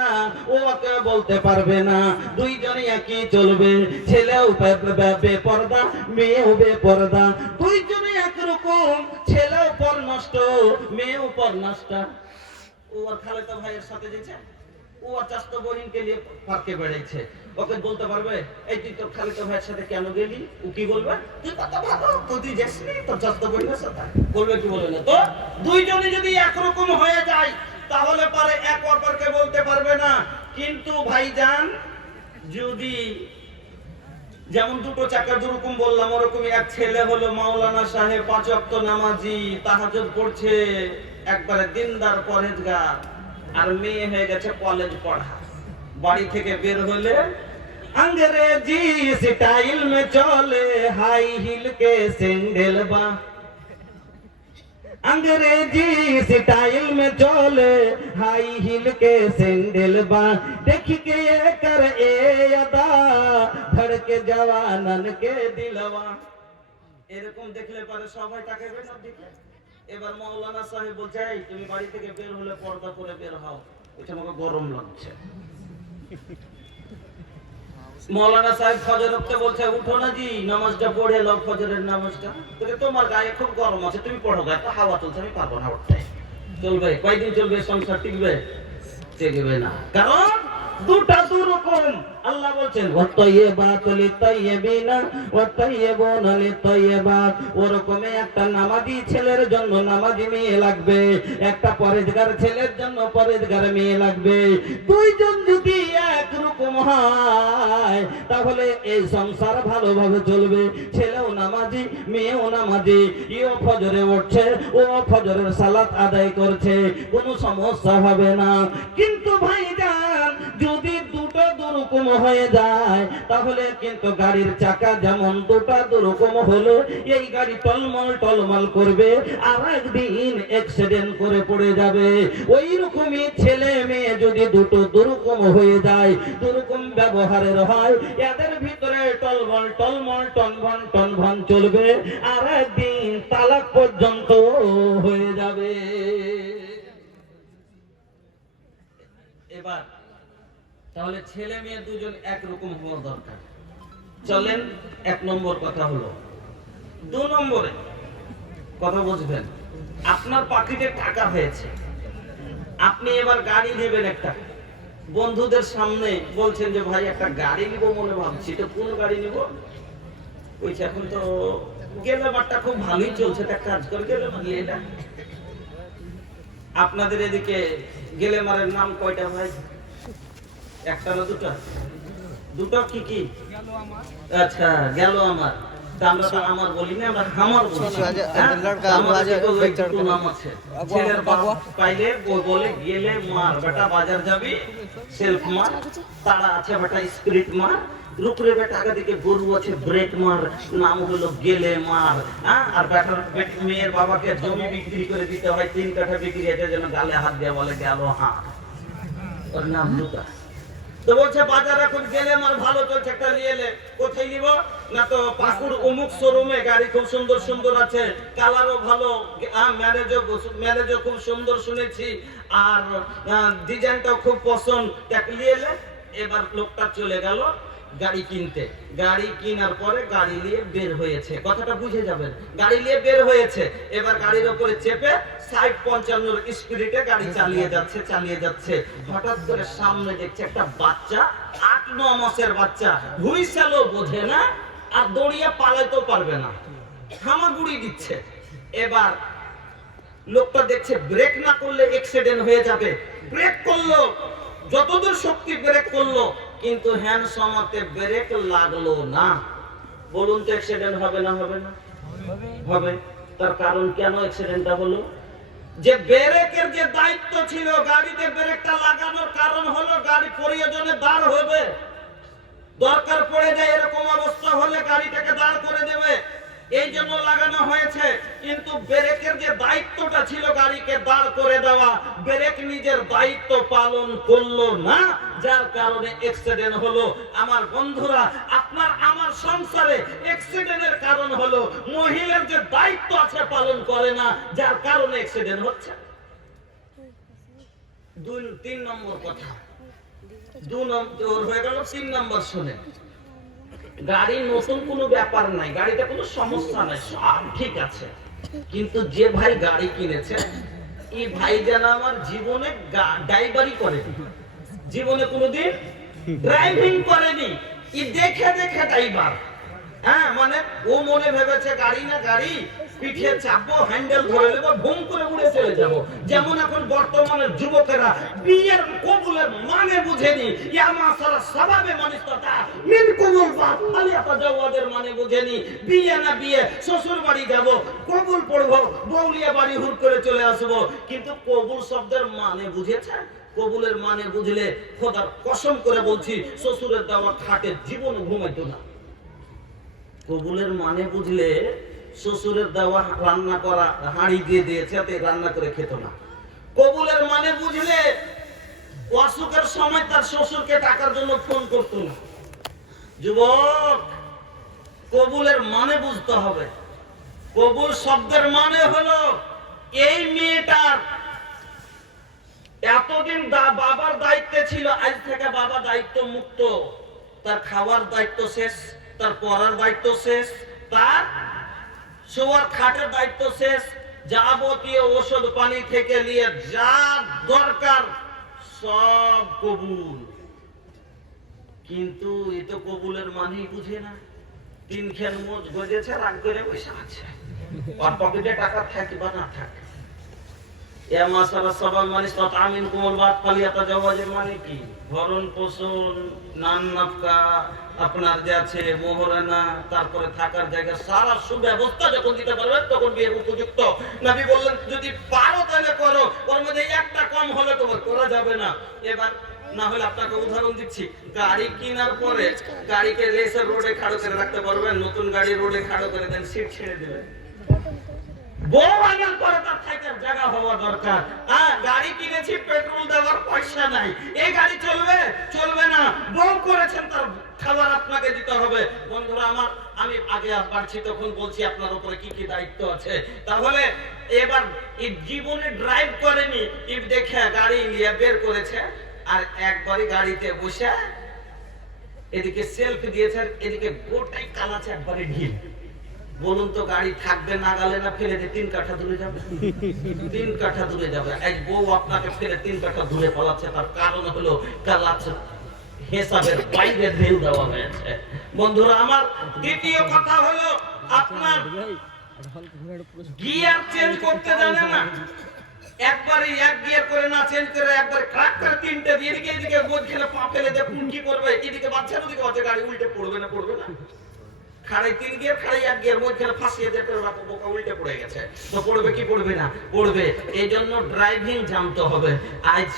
না, ও ওকে বলতে পারবে না, দুইজনই একই চলবে। ছেলেও বেপরদা, মেয়েও বেপরদা, দুইজনই একরকম, ছেলেও পর নষ্ট, মেয়েও পর নষ্ট। ও আর খালেদা ভাইয়ের সাথে যেছে, ও আর চাস্ত বোনকে নিয়ে পার্কে বেড়েছে। ওকে বলতে পারবে এই তুই তোর খালেদা ভাইয়ের সাথে কেন গেলি? ও কি বলবে? তুই কত ভালো, তুই যাসনি তোর চাস্ত বোনের সাথে? বলবে কি বলবে না? তো দুইজনই যদি একরকম হয়ে যায় তাহলে পারে এক অপরকে বলতে পারবে না। কিন্তু ভাইজান, যদি যেমন দুটো চাকা যেরকম বললাম ওরকমই এক ছেলে হলো মাওলানা সাহেব, 5 ওয়াক্ত নামাজি, তাহাজ্জুদ পড়ছে, একবারে দিনদার পরহেজগার, আর মেয়ে হয়ে গেছে কলেজ পড়া। বাড়ি থেকে বের হলে अंग्रेजी स्टाइल में चले, हाई हिल के सैंडल बा, अंग्रेजी स्टाइल में चले, हाई हिल के सैंडल बा, देख के ये कर ए अदा, धड़के जवानन के दिलवा। এরকম দেখলে পরে সবাই তাকে বের দিকে। এবার মাওলানা সাহেব বলছে এই তুমি বাড়ি থেকে বের হলে পর্দা করে বের হও, এটা আমাকে গরম লাগছে। মৌলানা সাহেব ফজর উঠতে বলছে উঠো না জি, নামাজটা পড়ে নাও, ফজরের নামাজটা। বলে তোমার গায়ে খুব গরম আছে, তুমি পড়ো, গায়ে তো হাওয়া চলছে, আমি পারবো না উঠতে। চলবে কয়দিন চলবে সংসার? টিকবে? টিকবে না, কারণ দুটা দুরকম। আল্লাহ বলছেন ওয়াতাইয়্যিবাতু লিতাইয়্যিবিনা ওয়াতাইয়্যিবুনা লিতাইয়্যিবাত। ওরকমই একটা নামাজি ছেলের জন্য নামাজি মেয়ে লাগবে, একটা পরেজগার ছেলের জন্য পরেজগার মেয়ে লাগবে। দুইজন যদি একরকম হয় তাহলে এই সংসার ভালোভাবে চলবে। ছেলেও নামাজি, মেয়েও নামাজি, ইও ফজরে উঠছে, ও ফজরের সালাত আদায় করছে, কোনো সমস্যা হবে না। কিন্তু ভাইজান, যদি দুটো দুরকম হয়ে যায় তাহলে কিন্তু গাড়ির চাকা যেমন দুটো দুরকম হলো, এই গাড়ি টলমল টলমল করবে, আর একদিন অ্যাক্সিডেন্ট করে পড়ে যাবে। ওই রকমই ছেলে মেয়ে যদি দুটো দুরকম হয়ে যায়, দুরকম ব্যবহারের হয়, এদের ভিতরে টলমল টলমল টনভন টনভন চলবে, আর একদিন তালাক পর্যন্ত হয়ে যাবে। এবার তাহলে ছেলে মেয়ে দুজন একরকম হওয়া দরকার। চলেন, 1 নম্বর কথা হলো। 2 নম্বরে কথা বুঝবেন, আপনার পকেটে টাকা হয়েছে, আপনি এবার গাড়ি নেবেন একটা, বন্ধুদের সামনে বলছেন যে ভাই একটা গাড়ি নিব মনে ভাবছি, তো কোন গাড়ি নিব? কইছে এখন তো গেলামারটা খুব ভালোই চলছে, একটা কাজ করে গেলামার নিয়ে না। আপনাদের এদিকে গেলেমারের নাম কয়টা ভাই? একটা না দুটো? দুটো কি কি? আচ্ছা, গেল আমার। আমরা তো আমার বলি না, আমরা হামার বলি। নাম আছে ছেলের বাবা পাইলে বলে গেলে মার, বেটা বাজার যাবি সেলফ মার, তারা আছে বেটা স্পিরিট মার, রূপরে বেটা আগে দিকে গরু আছে ব্রেক মার, নাম হলো গেলে মার। আর বেটার মেয়ের বাবাকে জমি বিক্রি করে দিতে হয়, 3 কাঠা বিক্রি, এটা যেন গালে হাত দিয়ে বলে গেল হা, ওর নাম লুকা। তো বলছে বাজার এখন গেলে মার ভালো চলছে, একটা নিয়ে এলে। কোথায় নিব? না তো পাকুড় অমুক শোরুমে গাড়ি খুব সুন্দর সুন্দর আছে, কালারও ভালো, ম্যারেজও খুব সুন্দর শুনেছি, আর ডিজাইনটাও খুব পছন্দ, নিয়ে এলে। এবার লোকটা চলে গেল গাড়ি কিনতে। গাড়ি কেনার পরে গাড়ি নিয়ে বের হয়েছে, কথাটা বুঝে যাবেন, গাড়ি নিয়ে বের হয়েছে। এবার গাড়ির উপরে চেপে 60-55 স্পিডে গাড়ি চালিয়ে যাচ্ছে। হঠাৎ করে সামনে দেখছে একটা বাচ্চা, 8-9 মাসের বাচ্চা, হুইসেলও বোঝে না, আর দৌড়িয়ে পালাইতেও পারবে না, হামাগুড়ি দিচ্ছে। এবার লোকটা দেখছে ব্রেক না করলে অ্যাক্সিডেন্ট হয়ে যাবে, ব্রেক করলো, যতদূর শক্তি ব্রেক করলো, কিন্তু হ্যান্ড সমাতে ব্রেক লাগলো না। বলুন তো অ্যাক্সিডেন্ট হবে না হবে না? হবে। তার কারণ কেন অ্যাক্সিডেন্টটা হলো? যে ব্রেকের যে দায়িত্ব ছিল গাড়িতে ব্রেকটা লাগানোর, কারণ হলো গাড়ি প্রয়োজনে দাঁড় হবে, দরকার পড়ে যায়, এরকম অবস্থা হলে গাড়িটাকে দাঁড় করে দেবে, এই জন্য লাগানো হয়েছে। কিন্তু ব্রেকের যে দায়িত্বটা ছিল গাড়িকে দাঁড় করে দেওয়া, ব্রেক নিজের দায়িত্ব পালন করলো না, যার কারণে অ্যাক্সিডেন্ট হলো। আমার বন্ধুরা, আপনার আমার সংসারে অ্যাক্সিডেন্টের কারণ হলো মহিলার যে দায়িত্ব আছে পালন করে না, যার কারণে অ্যাক্সিডেন্ট হচ্ছে। 2-3 নম্বর কথা, দু নম্বর হয়ে গেল। 3 নম্বর শুনে, গাড়ি নতুন কোনো ব্যাপার নাই, গাড়িতে কোনো সমস্যা নাই, সব ঠিক আছে, কিন্তু যে ভাই গাড়ি কিনেছে এই ভাই যেন আমার জীবনে ড্রাইভারি করেনি, জীবনে কোনোদিন ড্রাইভিং করেনি, ই দেখে দেখে ড্রাইভার। হ্যাঁ, মানে ও মনে ভেবেছে গাড়ি না গাড়ি, পিঠে চাপবো, হ্যান্ডেল ধরে নেবো, ভুম করে উড়ে চলে যাব। যেমন এখন বর্তমানের যুবকেরা বিয়ের কবুলের মানে বুঝেনি, ইয়া মাসারা সবাবে মানিস্ততা মিন কবুল বাত আলিয়াতা জাওয়াদের মানে বুঝেনি। বিয়ে না বিয়ে, শ্বশুর বাড়ি যাব, কবুল পড়বো, বউলিয়া বাড়ি হুট করে চলে আসবো, কিন্তু কবুল শব্দের মানে বুঝেছে? কবুলের মানে বুঝলে খোদার কসম করে বলছি শ্বশুরের দেওয়া খাটে জীবন ঘুমাইতো না। কবুলের মানে বুঝলে শ্বশুরের দেওয়া রান্না করা হাঁড়ি দিয়ে দিয়েছে, রান্না করে খেত না। কবুলের মানে বুঝলে অসুখের সময় তার শ্বশুরকে টাকার জন্য ফোন করত না। যুবক, কবুলের মানে বুঝতে হবে। কবুল শব্দের মানে হলো এই মেয়েটার এতদিন বাবার দায়িত্বে ছিল, আজ থেকে বাবা দায়িত্ব মুক্ত, তার খাওয়ার দায়িত্ব শেষ, তার পড়ার দায়িত্ব শেষ, তার শোয়ার খাটের দায়িত্ব শেষ, যাবতীয় ওষুধ পানি থেকে নিয়ে যা দরকার সব কবুল। কিন্তু এ তো কবুলের মানেই বুঝে না। 3 খেন মোজ গজেছে, রাগ করে বসে আছে, আর পকেটে টাকা থাকে বা না থাকে। এ মাসালা সবাল মানে তামিন কোমল বাত ফালিয়াতা জাওয়াজের মানে কি? ভরণ পোষণ, নান নাফকা, আপনার যে আছে মোহরানা, তারপরে থাকার জায়গা, সারা সুব্যবস্থা যখন দিতে পারবে তখন বিয়ের উপযুক্ত। নবী বললেন যদি পারো তাহলে করো, ওর মধ্যে একটা কম হলে তোমার করা যাবে না। এবার না হলে আপনাকে উদাহরণ দিচ্ছি, গাড়ি কেনার পরে গাড়িকে রেসের রোডে খাড়ো করে রাখতে পারবেন? নতুন গাড়ি রোডে খাড়ো করে দেন, সিট ছেড়ে দিবেন। বউ আনার পরে তার থাকার জায়গা হওয়া দরকার। গাড়ি কিনেছি, পেট্রোল দেওয়ার পয়সা নাই, এই গাড়ি চলবে? চলবে না। বউ করেছেন, তার খাবার আপনাকে দিতে হবে। বন্ধুরা আমার, আমি আগে বাড়ছি তখন বলছি আপনার উপরে কি কি দায়িত্ব আছে। তাহলে এবার এই জীবনে ড্রাইভ করেনি, ইপ দেখে গাড়ি নিয়ে বের করেছে, আর একবারই গাড়িতে বসে এদিকে সেলফ দিয়েছে, এদিকে গোটাই কালাছে একবারে ঢিল। বলুন তো গাড়ি থাকবে নাগালে না ফেলে দিয়ে 3 কাঠা দূরে যাবে? 3 কাঠা দূরে যাবে। এক বউ আপনাকে ফেলে 3 কাঠা দূরে পালাচ্ছে, তার কারণ হলো কালাচ্ছে হিসাবের বাইরে ঢেউ দেওয়া হয়েছে। বন্ধুরা আমার, দ্বিতীয় কথা হলো আপনার গিয়ার চেঞ্জ করতে জানে না। একবারে এক গিয়ার করে না চেঞ্জ করে একবারে ক্রাক করে 3টে দিয়ে এদিকে এদিকে গোদ খেলে পা ফেলে দিয়ে কি করবে? এদিকে বাচ্চা ওদিকে বাচ্চা, গাড়ি উল্টে পড়বে না? পড়বে না। খাড়াই 3 গিয়ার, খাড়াই 1 গিয়ার, মধ্যে ফাঁসিয়ে যেতে বোকা উল্টে পড়ে গেছে, তো পড়বে কি পড়বে না? পড়বে। এই জন্য ড্রাইভিং জানতে হবে। আজ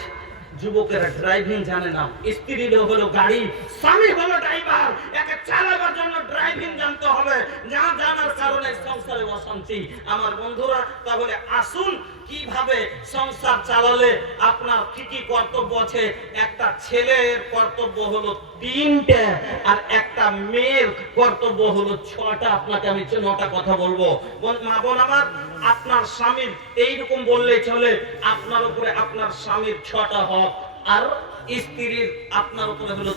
যুবকেরা ড্রাইভিং জানে না। স্ত্রী হলো গাড়ি, স্বামী হলো ড্রাইভার, একে চালাবার জন্য ড্রাইভিং জানতে হবে। যা জানার কারণে সংসারে অশান্তি। আমার বন্ধুরা, তাহলে আসুন কিভাবে সংসার চালালে আপনার কি কি কর্তব্য আছে। একটা ছেলের কর্তব্য হলো 3টে, আর একটা মেয়ের কর্তব্য হলো 6টা। আপনাকে আমি 9টা কথা বলবো। মা বোন আমার, আপনার স্বামীর এইরকম বললেই চলে, আপনার উপরে আপনার স্বামীর 6টা হক, আর স্ত্রীর আপনার উপরে হলো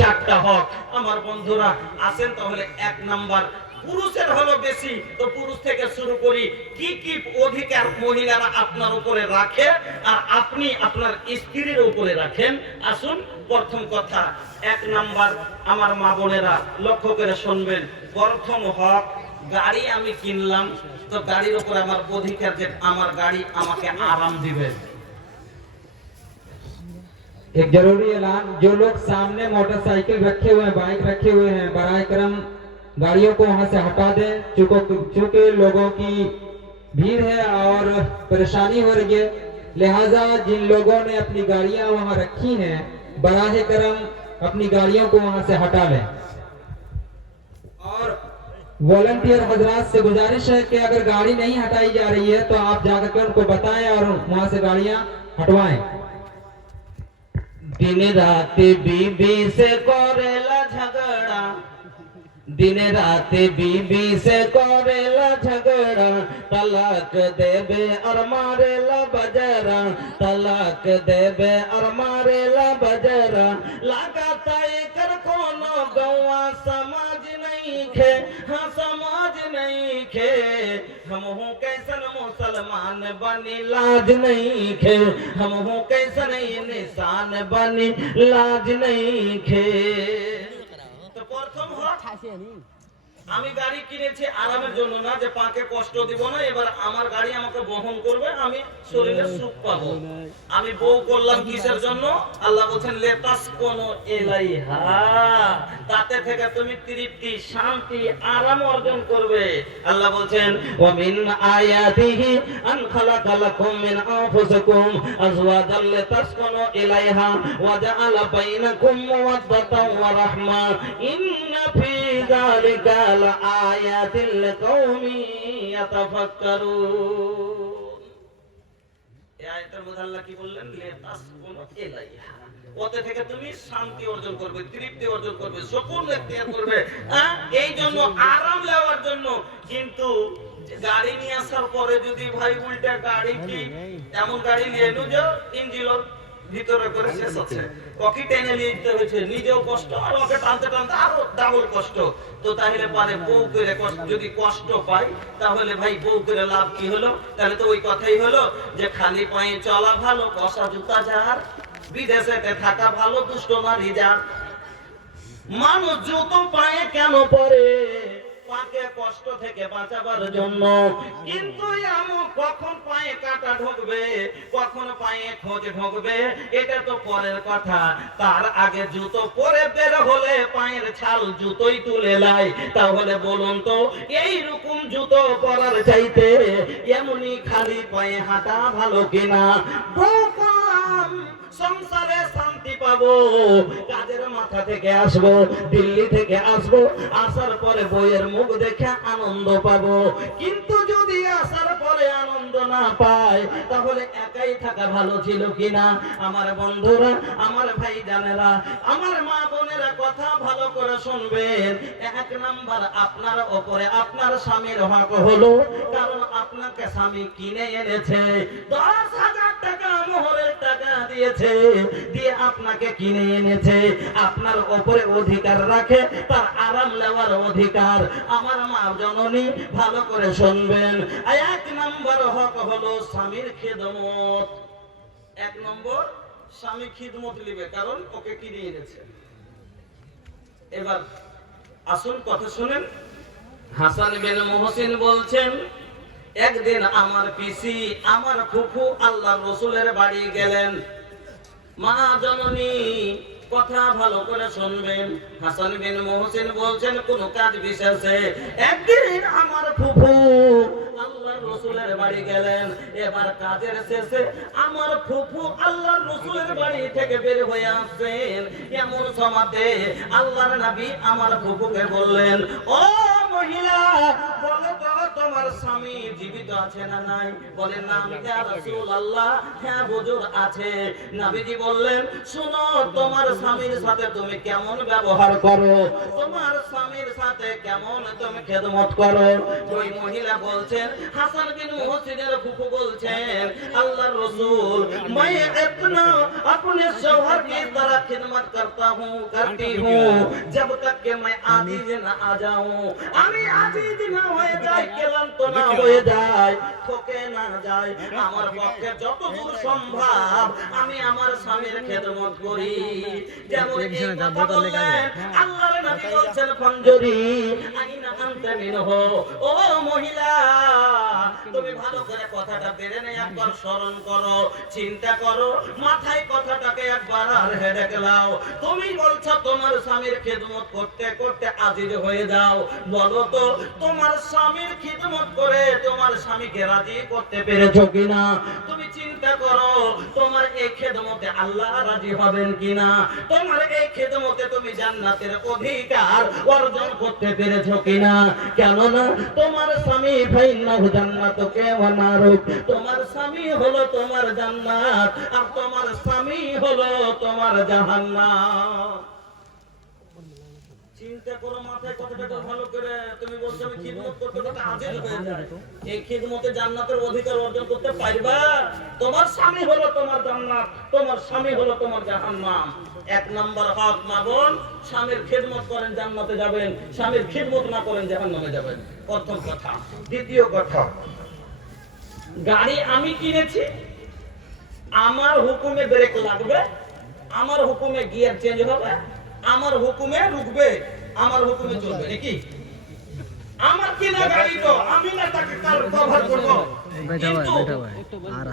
4টা হক। আমার বন্ধুরা আসেন তাহলে 1 নাম্বার, পুরুষের হলো বেশি, তো পুরুষ থেকে শুরু করি। কি কি অধিকার মহিলারা আপনার উপরে রাখে আর আপনি আপনার স্ত্রীর উপরে রাখেন। আসুন, প্রথম কথা 1 নাম্বার, আমার মা বোনেরা লক্ষ্য করে শুনবেন। প্রথম হক, গাড়ি আমি কিনলাম, তো গাড়ির উপরে আমার অধিকার যে আমার গাড়ি আমাকে আরাম দিবে। एक जरूरी ऐलान, जो लोग सामने मोटरसाइकिल रखे हुए हैं, बाइक रखे हुए हैं, बराए करम गाड़ियों को वहां से हटा दें। चूंकि लोगों की भीड़ है और परेशानी हो रही है, लिहाजा जिन लोगों ने अपनी गाड़ियां वहां रखी हैं, बराए करम अपनी गाड़ियों को वहां से हटा लें। और वॉलंटियर हजरात से गुजारिश है कि अगर गाड़ी नहीं हटाई जा रही है तो आप जाकर के उनको बताएं और वहां से गाड़ियां हटवाएं। दिन रात बीबी से करेला झगड़ा, दिन रात बीबी से करेला झगड़ा, तलाक देबे और मारेला बजरा, तलाक देबे और मारेला बजरा। लगाता कर कोनो गौवा समाज नहीं खे, हाँ समाज नहीं खे। हम हूँ कैसन मुसलमान बनी लाज नहीं खे, हम हूँ कैसन निशान बनी लाज नहीं खे। तो प्रथम আমি গাড়ি কিনেছি আরামের জন্য না, যে পাকে কষ্ট দিব না, এবার আমার গাড়ি আমাকে বহন করবে, আমি শরীরে সুখ পাবো। আমি বউ করলাম কিসের জন্য? আল্লাহ বলেন লিতাসকুনু ইলাইহা, তাতে থেকে তুমি তৃপ্তি, শান্তি, আরাম অর্জন করবে। আল্লাহ বলেন ওয়া মিন আয়াতিহি আন খালাকা লাকুম মিন আনফুসিকুম আজওয়াজান লিতাসকুনু ইলাইহা ওয়া জাআলা বাইনাকুম মাওয়াদ্দাতান ওয়া রাহমা ইন্না ফি যালিকা আয়াতিল লিকাওমি ইয়াতাফাক্কারুন। এই আয়াতের মধ্যে আল্লাহ কি বললেন? লিতাসকুনু ইলাইহা, ওতে থেকে তুমি শান্তি অর্জন করবে, তৃপ্তি অর্জন করবে, সুকুন এখতিয়ার করবে। এই জন্য আরাম নেওয়ার জন্য। কিন্তু গাড়ি নিয়ে আসার পরে যদি ভাই উল্টা গাড়ি কি এমন গাড়ি নিয়ে এলো যে ইঞ্জিন ভিতরে করে শেষ আছে, ওকে টেনে নিয়ে যেতে হয়েছে, নিজেও কষ্ট আর ওকে টানতে টানতে আরো ডাবল কষ্ট। তো তাহলে পারে বউ করে যদি কষ্ট পাই, তাহলে ভাই বউ করে লাভ কি হলো? তাহলে তো ওই কথাই হলো যে খালি পায়ে চলা ভালো, কষা জুতা যার, বিদেশেতে থাকা ভালো, দুষ্ট নারী যার। মানুষ জুতো পায়ে কেন পরে? পাকে কষ্ট থেকে বাঁচাবার জন্য। কিন্তু এমন কখন পায়ে কাঁটা ঢুকবে, কখন পায়ে খোঁজ ঢুকবে, এটা তো পরের কথা। তার আগে জুতো পরে বের হলে পায়ের ছাল জুতোই তুলে লাই। তাহলে বলুন তো এই রকম জুতো পরার চাইতে এমনি খালি পায়ে হাঁটা ভালো কিনা? সংসারে শান্তি পাবো, কাজের মাথা থেকে আসবো, দিল্লি থেকে আসবো, আসার পরে বইয়ের মুখ দেখে আনন্দ পাবো। কিন্তু যদি আসার পরে আনন্দ না পাই, তাহলে একাই থাকা ভালো ছিল কিনা? আমার বন্ধুরা, আমার ভাই জানেরা, আমার মা বোনেরা, কথা ভালো করে শুনবেন। এক নাম্বার, আপনার ওপরে আপনার স্বামীর হক হলো, কারণ আপনাকে স্বামী কিনে এনেছে, 10,000 টাকা মোহরের টাকা দিয়েছে, দিয়ে আপনাকে কিনে এনেছে, আপনার উপরে অধিকার রাখে, তার আরাম নেওয়ার অধিকার। আমার মা জননী ভালো করে শুনবেন। এক নম্বর হক হলো স্বামীর খিদমত। এক নম্বর, স্বামী খিদমত নিবে, কারণ ওকে কিনে এনেছে। এবার আসুন কথা শুনেন। হাসান বিন মুহসিন বলছেন, একদিন আমার পিসি, আমার ফুফু আল্লাহর রাসূলের বাড়ি গেলেন। মা জননী কথা ভালো করে শুনবেন। হাসান বিন মুহসিন বলছেন, কোন কাজ বিশেষে একদিন আমার ফুফু আল্লাহর রাসূলের বাড়ি গেলেন। এবার কাজের শেষে আমার ফুফু আল্লাহর রাসূলের বাড়ি থেকে বের হয়ে আসছেন। এমন সময়তে আল্লাহর নবী আমার ফুফুকে বললেন, ও মহিলা, বলো তো তোমার স্বামী জীবিত আছে না নাই? বলেন, না ইয়া রাসূলুল্লাহ, হ্যাঁ হুজুর আছে। নবীজি বললেন, শুনো, তোমার স্বামীর সাথে তুমি কেমন ব্যবহার করো, তোমার স্বামীর সাথে কেমন তুমি খেদমত করো। ওই মহিলা বলছেন, হাসান বিন মুহসিনের ফুফু বলছেন, আল্লাহর রাসূল, मैं इतना अपने शौहर की तरह खिदमत करता हूँ, करती हूँ, जब तक कि मैं आजीज न आ जाऊं। আমি আजीজ না হয়ে যাই, ক্লান্ত না হয়ে যাই, ঠকে না যাই, আমার পক্ষে যতদূর সম্ভব আমি আমার স্বামীর খেদমত করি। যেমন এই কথা বললেন, আল্লাহর নবী বলছেন, ফঞ্জরি আইনা আনতা মিনহু, ও মহিলা, তুমি ভালো করে কথাটা বেরে নে, একবার স্মরণ করো, চিন্তা করো, মাথায় কথাটাকে একবার আর হেডে গেলাও। তুমি বলছো তোমার স্বামীর খেদমত করতে করতে আজিজ হয়ে যাও। বলো তো, তোমার স্বামীর খিদমত করে তোমার স্বামীকে রাজি করতে পেরেছো কিনা? তুমি চিন্তা করো, তোমার এই খেদমতে আল্লাহ রাজি হবেন কিনা? তোমার এই খেদমতে তুমি জান্নাতের অধিকার অর্জন করতে পেরেছো কিনা? কেননা তোমার স্বামী ফাইন্নাহু জান্নাতুকা ওয়া নারুক, তোমার স্বামী হলো তোমার জান্নাত, আর তোমার স্বামী হলো তোমার জাহান্নাম। চিন্তা করো মাথায় কথাটা ভালো করে। তুমি বলছো আমি খিদমত করতে করতে আজের হয়ে যায়। এই খিদমতে জান্নাতের অধিকার অর্জন করতে পারবা? তোমার স্বামী হলো তোমার জান্নাত, তোমার স্বামী হলো তোমার জাহান্নাম। এক নাম্বার হক মা বোন, স্বামীর খিদমত করেন জান্নাতে যাবেন, স্বামীর খিদমত না করেন জাহান্নামে যাবেন। প্রথম কথা। দ্বিতীয় কথা, গাড়ি আমি কিনেছি, আমার হুকুমে ব্রেক লাগবে, আমার হুকুমে গিয়ার চেঞ্জ হবে, আমার হুকুমে রুকবে, আমার হুকুমে চলবে নাকি? আমার কিনা গাড়ি তো আমি না তাকে কভার করব।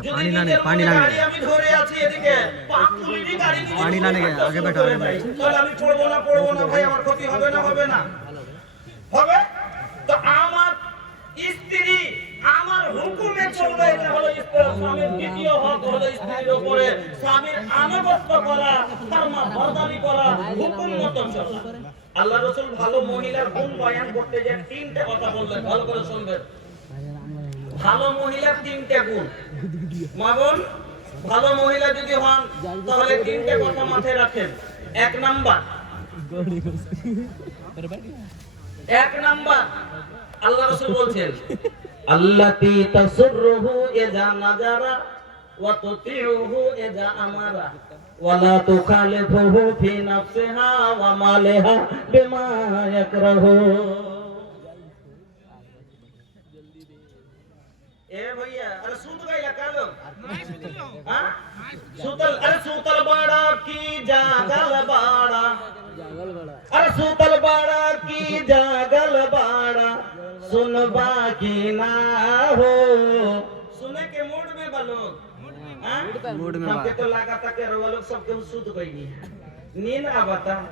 কিন্তু পানি না গাড়ি আমি ধরে আছি এদিকে পাকুলিনি গাড়ি নিয়ে পানি না নিয়ে আগে বেটা তাহলে আমি পড়বো না ভাই, আমার ক্ষতি হবে না? হবে না? হবে। তো আমার স্ত্রী আমার হুকুমে চলবে, এটা হলো স্বামীর দ্বিতীয় হক, হলো স্ত্রীর উপরে স্বামীর আনুগত্য করা, ফরমাবরদারি করা, হুকুম মতো চলা। আল্লাহ রাসূল ভালো মহিলার গুণ বয়ান করতে যে তিনটা কথা বললেন, ভালো করে শুনবেন। ভালো মহিলার তিনটা গুণ। মা বোন, ভালো মহিলা যদি হন তাহলে তিনটা কথা মাথায় রাখেন। এক নাম্বার আল্লাহ রাসূল বলছেন, আল্লাতী তাসররুহু ইযা নাজারা ওয়া তুতিউহু ইযা আমারা ওয়া লা তুখালিফুহু ফি নাফসিহা ওয়া মালিহা বিমা ইয়াকরাহু। এ ভাইয়া, আরে সুত গাইলা কালো হ্যাঁ সুতল, আরে সুতল বাড়া কি জাগল বাড়া, अरे सूतल बाड़ा की जागल बाड़ा सुनबा की ना हो। सुने के मूड में बालो, मूड में हमके तो लगा था कि वो लोग सब कुछ सुध गई नींद आवता।